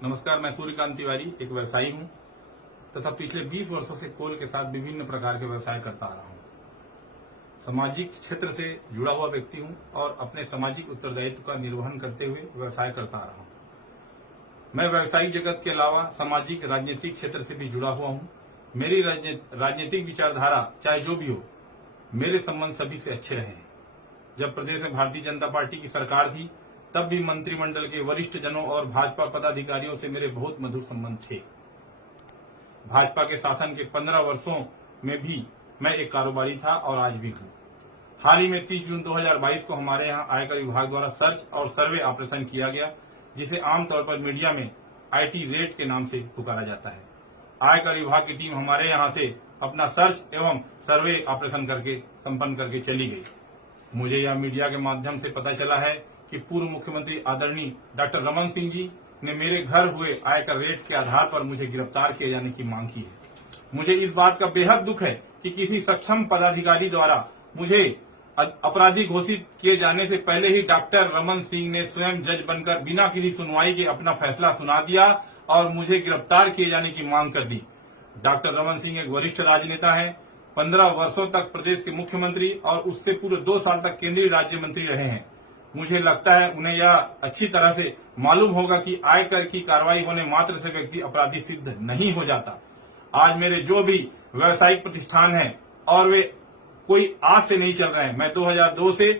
नमस्कार, मैं सूर्यकांत तिवारी एक व्यवसायी हूं तथा पिछले 20 वर्षों से कोल के साथ विभिन्न प्रकार के व्यवसाय करता आ रहा हूं। सामाजिक क्षेत्र से जुड़ा हुआ व्यक्ति हूं और अपने सामाजिक उत्तरदायित्व का निर्वहन करते हुए व्यवसाय करता आ रहा हूं। मैं व्यवसायिक जगत के अलावा सामाजिक राजनीतिक क्षेत्र से भी जुड़ा हुआ हूं। मेरी राजनीतिक विचारधारा चाहे जो भी हो, मेरे संबंध सभी से अच्छे रहे हैं। जब प्रदेश में भारतीय जनता पार्टी की सरकार थी, तब भी मंत्रिमंडल के वरिष्ठ जनों और भाजपा पदाधिकारियों से मेरे बहुत मधुर संबंध थे। भाजपा के शासन के 15 वर्षों में भी मैं एक कारोबारी था और आज भी हूं। हाल ही में 30 जून 2022 को हमारे यहां आयकर विभाग द्वारा सर्च और सर्वे ऑपरेशन किया गया, जिसे आमतौर पर मीडिया में IT रेड के नाम से पुकारा जाता है। आयकर विभाग की टीम हमारे यहां से अपना सर्च एवं सर्वे ऑपरेशन संपन्न करके चली गई। मुझे यह मीडिया के माध्यम से पता चला है कि पूर्व मुख्यमंत्री आदरणीय डॉक्टर रमन सिंह जी ने मेरे घर हुए आयकर रेड के आधार पर मुझे गिरफ्तार किए जाने की मांग की है। मुझे इस बात का बेहद दुख है कि किसी सक्षम पदाधिकारी द्वारा मुझे अपराधी घोषित किए जाने से पहले ही डॉक्टर रमन सिंह ने स्वयं जज बनकर बिना किसी सुनवाई के अपना फैसला सुना दिया और मुझे गिरफ्तार किए जाने की मांग कर दी। डॉक्टर रमन सिंह एक वरिष्ठ राजनेता हैं, 15 वर्षों तक प्रदेश के मुख्यमंत्री और उससे पूरे 2 साल तक केंद्रीय राज्य मंत्री रहे हैं। मुझे लगता है उन्हें यह अच्छी तरह से मालूम होगा कि आयकर की कार्रवाई होने मात्र से व्यक्ति अपराधी सिद्ध नहीं हो जाता। आज मेरे जो भी व्यावसायिक प्रतिष्ठान हैं और वे कोई आज से नहीं चल रहे हैं। मैं 2002 से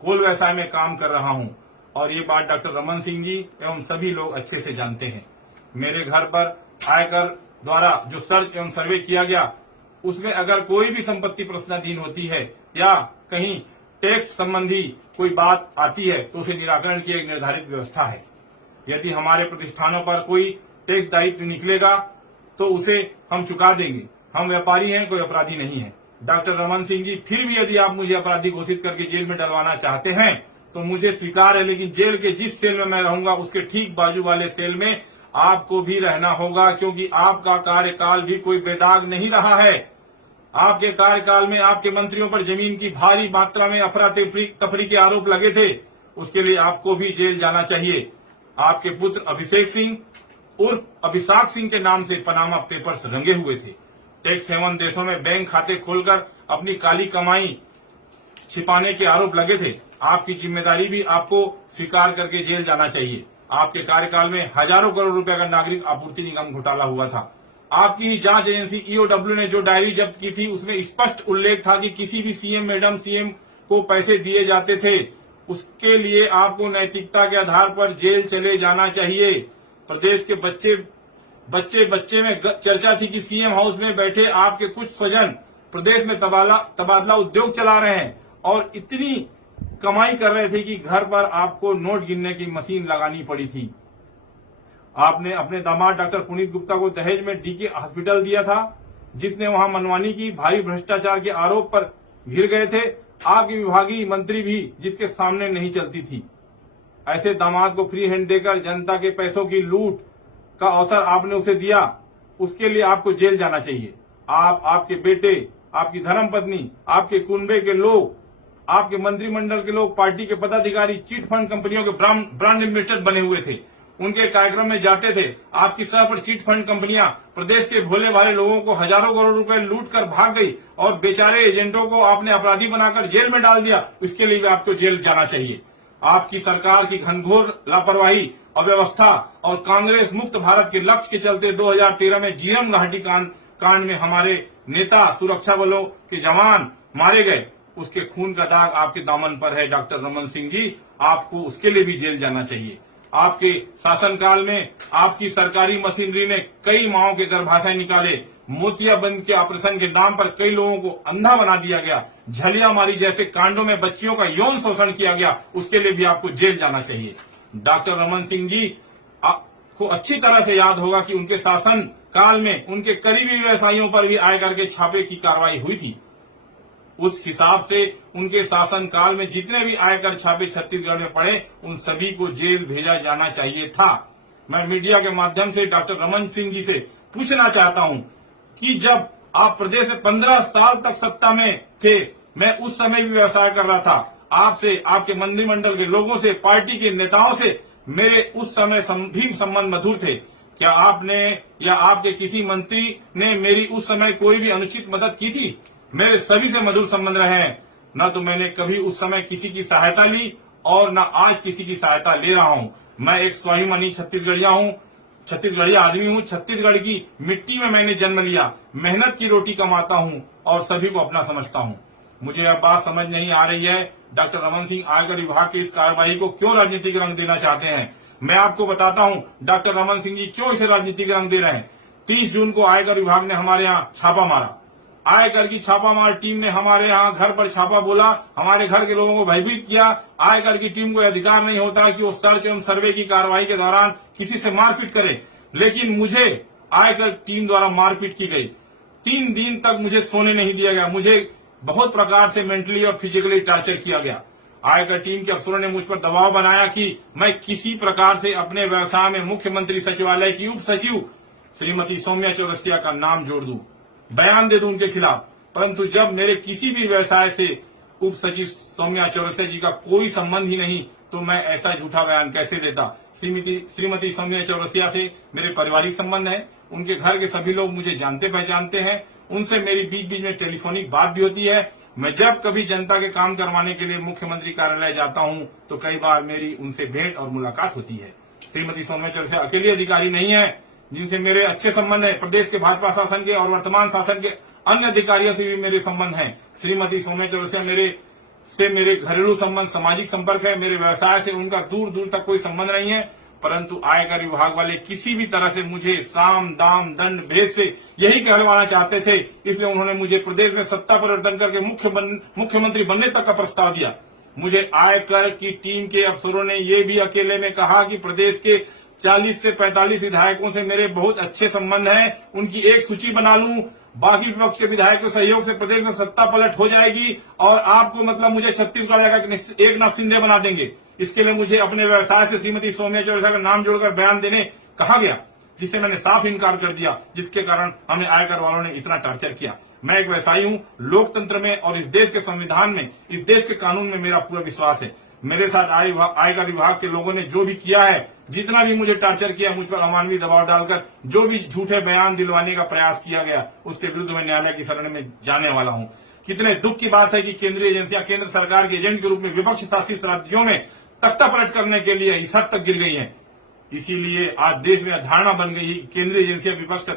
कोल व्यवसाय में काम कर रहा हूं और ये बात डॉक्टर रमन सिंह जी एवं सभी लोग अच्छे से जानते हैं। मेरे घर पर आयकर द्वारा जो सर्च एवं सर्वे किया गया, उसमें अगर कोई भी संपत्ति प्रश्नाधीन होती है या कहीं टैक्स संबंधी कोई बात आती है तो उसे निराकरण की एक निर्धारित व्यवस्था है। यदि हमारे प्रतिष्ठानों पर कोई टैक्स दायित्व निकलेगा तो उसे हम चुका देंगे। हम व्यापारी हैं, कोई अपराधी नहीं है। डॉक्टर रमन सिंह जी, फिर भी यदि आप मुझे अपराधी घोषित करके जेल में डलवाना चाहते हैं तो मुझे स्वीकार है, लेकिन जेल के जिस सेल में मैं रहूंगा उसके ठीक बाजू वाले सेल में आपको भी रहना होगा, क्योंकि आपका कार्यकाल भी कोई बेदाग नहीं रहा है। आपके कार्यकाल में आपके मंत्रियों पर जमीन की भारी मात्रा में अफरा तफरी के आरोप लगे थे। उसके लिए आपको भी जेल जाना चाहिए। आपके पुत्र अभिषेक सिंह उर्फ अभिषाक सिंह के नाम से पनामा पेपर्स रंगे हुए थे। टैक्स हेवन देशों में बैंक खाते खोलकर अपनी काली कमाई छिपाने के आरोप लगे थे। आपकी जिम्मेदारी भी आपको स्वीकार करके जेल जाना चाहिए। आपके कार्यकाल में हजारों करोड़ रुपए का नागरिक आपूर्ति निगम घोटाला हुआ था। आपकी ही जांच एजेंसी EOW ने जो डायरी जब्त की थी, उसमें स्पष्ट उल्लेख था कि किसी भी सीएम, मैडम सीएम को पैसे दिए जाते थे। उसके लिए आपको नैतिकता के आधार पर जेल चले जाना चाहिए। प्रदेश के बच्चे में चर्चा थी कि सीएम हाउस में बैठे आपके कुछ स्वजन प्रदेश में तबादला उद्योग चला रहे हैं और इतनी कमाई कर रहे थे कि घर पर आपको नोट गिनने की मशीन लगानी पड़ी थी। आपने अपने दामाद डॉक्टर पुनीत गुप्ता को दहेज में DK हॉस्पिटल दिया था, जिसने वहां मनमानी की, भारी भ्रष्टाचार के आरोप पर घिर गए थे। आपकी विभागीय मंत्री भी जिसके सामने नहीं चलती थी। ऐसे दामाद को फ्री हैंड देकर जनता के पैसों की लूट का अवसर आपने उसे दिया। उसके लिए आपको जेल जाना चाहिए। आप, आपके बेटे, आपकी धर्मपत्नी, आपके कुनबे के लोग, आपके मंत्रिमंडल के लोग, पार्टी के पदाधिकारी चिट फंड कंपनियों के ब्रांड एम्बेसडर बने हुए थे। उनके कार्यक्रम में जाते थे। आपकी सह पर चिट फंड कंपनियां प्रदेश के भोले भाले लोगों को हजारों करोड़ रुपए लूट कर भाग गई और बेचारे एजेंटों को आपने अपराधी बनाकर जेल में डाल दिया। इसके लिए भी आपको जेल जाना चाहिए। आपकी सरकार की घनघोर लापरवाही, अव्यवस्था और कांग्रेस मुक्त भारत के लक्ष्य के चलते 2013 में जीरम घाटी कांड में हमारे नेता, सुरक्षा बलों के जवान मारे गए। उसके खून का दाग आपके दामन पर है डॉक्टर रमन सिंह जी। आपको उसके लिए भी जेल जाना चाहिए। आपके शासनकाल में आपकी सरकारी मशीनरी ने कई माओं के गर्भाशय निकाले। मोतियाबंद के ऑपरेशन के नाम पर कई लोगों को अंधा बना दिया गया। झलियामारी जैसे कांडों में बच्चियों का यौन शोषण किया गया। उसके लिए भी आपको जेल जाना चाहिए। डॉक्टर रमन सिंह जी, आपको अच्छी तरह से याद होगा कि उनके शासन काल में उनके करीबी व्यवसायियों पर भी आयकर के छापे की कार्रवाई हुई थी। उस हिसाब से उनके शासन काल में जितने भी आयकर छापे छत्तीसगढ़ में पड़े, उन सभी को जेल भेजा जाना चाहिए था। मैं मीडिया के माध्यम से डॉक्टर रमन सिंह जी से पूछना चाहता हूं कि जब आप प्रदेश में 15 साल तक सत्ता में थे, मैं उस समय भी व्यवसाय कर रहा था। आपसे, आपके मंत्रिमंडल के लोगों से, पार्टी के नेताओं से मेरे उस समय भी संबंध मधुर थे। क्या आपने या आपके किसी मंत्री ने मेरी उस समय कोई भी अनुचित मदद की थी? मेरे सभी से मधुर संबंध रहे हैं। न तो मैंने कभी उस समय किसी की सहायता ली और न आज किसी की सहायता ले रहा हूं। मैं एक स्वाभिमानी छत्तीसगढ़िया आदमी हूं। छत्तीसगढ़ की मिट्टी में मैंने जन्म लिया, मेहनत की रोटी कमाता हूं और सभी को अपना समझता हूं। मुझे अब बात समझ नहीं आ रही है, डॉक्टर रमन सिंह आयकर विभाग की इस कार्रवाई को क्यों राजनीतिक रंग देना चाहते हैं। मैं आपको बताता हूं डॉक्टर रमन सिंह जी क्यों इसे राजनीतिक रंग दे रहे हैं। 30 जून को आयकर विभाग ने हमारे यहाँ छापा मारा। आयकर की छापामार टीम ने हमारे यहाँ घर पर छापा बोला, हमारे घर के लोगों को भयभीत किया। आयकर की टीम को अधिकार नहीं होता कि वो सर्च एवं सर्वे की कार्रवाई के दौरान किसी से मारपीट करे, लेकिन मुझे आयकर टीम द्वारा मारपीट की गई। 3 दिन तक मुझे सोने नहीं दिया गया। मुझे बहुत प्रकार से मेंटली और फिजिकली टॉर्चर किया गया। आयकर टीम के अफसरों ने मुझ पर दबाव बनाया कि मैं किसी प्रकार से अपने व्यवसाय में मुख्यमंत्री सचिवालय की उप सचिव श्रीमती सौम्या चौरसिया का नाम जोड़ दूं, बयान दे दूं उनके खिलाफ। परंतु जब मेरे किसी भी व्यवसाय से उप सचिव सौम्या चौरसिया जी का कोई संबंध ही नहीं, तो मैं ऐसा झूठा बयान कैसे देता। श्रीमती सौम्या चौरसिया से मेरे पारिवारिक संबंध है। उनके घर के सभी लोग मुझे जानते पहचानते हैं। उनसे मेरी बीच बीच में टेलीफोनिक बात भी होती है। मैं जब कभी जनता के काम करवाने के लिए मुख्यमंत्री कार्यालय जाता हूं, तो कई बार मेरी उनसे भेंट और मुलाकात होती है। श्रीमती सौम्या चौरसिया अकेले अधिकारी नहीं है जिनसे मेरे अच्छे संबंध है। प्रदेश के भाजपा शासन के और वर्तमान शासन के अन्य अधिकारियों से भी मेरे संबंध हैं। श्रीमती सौम्या चौरसिया मेरे घरेलू संबंध, सामाजिक संपर्क है। मेरे व्यवसाय से उनका दूर दूर तक कोई संबंध नहीं है। परंतु आयकर विभाग वाले किसी भी तरह से मुझे साम दाम दंड भेद से यही कहलवाना चाहते थे। इसलिए उन्होंने मुझे प्रदेश में सत्ता परिवर्तन करके मुख्यमंत्री बनने तक का प्रस्ताव दिया। मुझे आयकर की टीम के अफसरों ने ये भी अकेले में कहा कि प्रदेश के 40 से 45 विधायकों से मेरे बहुत अच्छे संबंध हैं, उनकी एक सूची बना लूं। बाकी विपक्ष के विधायकों के सहयोग से प्रदेश में सत्ता पलट हो जाएगी और आपको मतलब मुझे छत्तीसगढ़ का एक नाथ शिंदे बना देंगे। इसके लिए मुझे अपने व्यवसाय से श्रीमती सौम्या चौरसिया का नाम जोड़कर बयान देने कहा गया, जिससे मैंने साफ इनकार कर दिया, जिसके कारण हमें आयकर वालों ने इतना टॉर्चर किया। मैं एक व्यवसायी हूं। लोकतंत्र में और इस देश के संविधान में, इस देश के कानून में मेरा पूरा विश्वास है। मेरे साथ आयकर विभाग के लोगों ने जो भी किया है, जितना भी मुझे टॉर्चर किया, मुझ पर अमानवीय दबाव डालकर जो भी झूठे बयान दिलवाने का प्रयास किया गया, उसके विरुद्ध मैं न्यायालय की शरण में जाने वाला हूं। कितने दुख की बात है कि केंद्रीय एजेंसियां केंद्र सरकार के एजेंट के रूप में विपक्ष शासित राज्यों में तख्ता पलट करने के लिए इस हद तक गिर गई हैं। इसीलिए आज देश में धारणा बन गई है कि केंद्रीय एजेंसियां विपक्ष का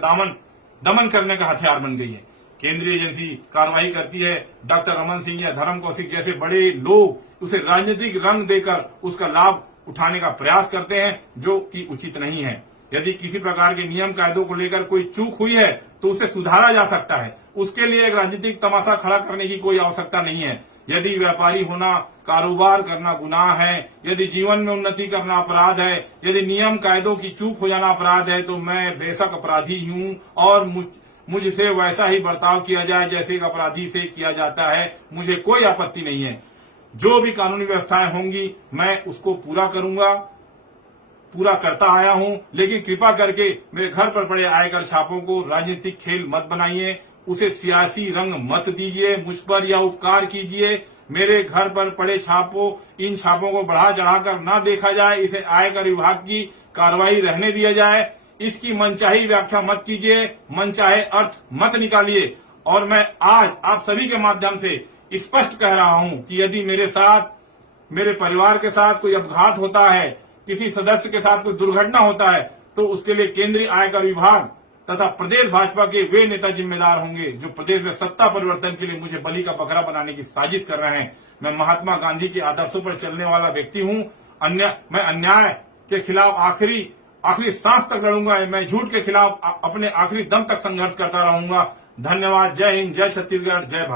दमन करने का हथियार बन गई है। केंद्रीय एजेंसी कार्रवाई करती है, डॉक्टर रमन सिंह या धर्म कौशिक जैसे बड़े लोग उसे राजनीतिक रंग देकर उसका लाभ उठाने का प्रयास करते हैं, जो कि उचित नहीं है। यदि किसी प्रकार के नियम कायदों को लेकर कोई चूक हुई है तो उसे सुधारा जा सकता है। उसके लिए एक राजनीतिक तमाशा खड़ा करने की कोई आवश्यकता नहीं है। यदि व्यापारी होना, कारोबार करना गुनाह है, यदि जीवन में उन्नति करना अपराध है, यदि नियम कायदों की चूक हो जाना अपराध है, तो मैं बेशक अपराधी हूं और मुझसे वैसा ही बर्ताव किया जाए जैसे एक अपराधी से किया जाता है। मुझे कोई आपत्ति नहीं है। जो भी कानूनी व्यवस्थाएं होंगी मैं उसको पूरा करूंगा, पूरा करता आया हूं। लेकिन कृपा करके मेरे घर पर पड़े आयकर छापों को राजनीतिक खेल मत बनाइए, उसे सियासी रंग मत दीजिए, मुझ पर यह उपकार कीजिए। मेरे घर पर पड़े इन छापों को बढ़ा चढ़ाकर न देखा जाए। इसे आयकर विभाग की कार्रवाई रहने दिया जाए। इसकी मनचाही व्याख्या मत कीजिए, मनचाहे अर्थ मत निकालिए। और मैं आज आप सभी के माध्यम से स्पष्ट कह रहा हूं कि यदि मेरे साथ, मेरे परिवार के साथ कोई अपघात होता है, किसी सदस्य के साथ कोई दुर्घटना होता है, तो उसके लिए केंद्रीय आयकर विभाग तथा प्रदेश भाजपा के वे नेता जिम्मेदार होंगे जो प्रदेश में सत्ता परिवर्तन के लिए मुझे बलि का बकरा बनाने की साजिश कर रहे हैं। मैं महात्मा गांधी के आदर्शों पर चलने वाला व्यक्ति हूं। मैं अन्याय के खिलाफ आखिरी सांस तक लड़ूंगा। मैं झूठ के खिलाफ अपने आखिरी दम तक संघर्ष करता रहूंगा। धन्यवाद। जय हिंद, जय छत्तीसगढ़, जय भारत।